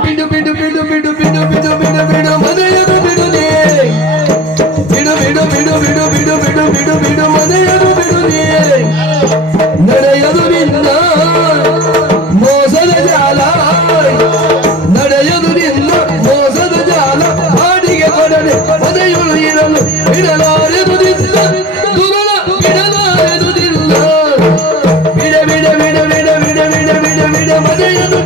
ಬಿಡು ಬಿಡು ಬಿಡು ಬಿಡು ಬಿಡು ಬಿಡು ಬಿಡು ಬಿಡು ಮನೆಯನ್ನು ಬಿಡುದೇ ಬಿಡು ಬಿಡು ಬಿಡು ಬಿಡು ಬಿಡು ಬಿಡು ಬಿಡು ಬಿಡು ಮನೆಯನ್ನು ಬಿಡುದೇ ನಡೆಯದು ನಿನ್ನ ಮೋಸದ ಜಾಲ ನಡೆಯದು ನಿನ್ನ ಮೋಸದ ಜಾಲ ಹಾಡಿಗೆ ಕೊಡನೆ ಮನೆಯೊಳು ಇರಲು ಬಿಡಲಾರೆದುದಿಲ್ಲ ದುರುಳ ಬಿಡಲಾರೆದುದಿಲ್ಲ ಬಿಡ ಬಿಡ ಬಿಡ ಬಿಡ ಬಿಡ ಬಿಡ ಬಿಡ ಬಿಡ ಮನೆಯನ್ನು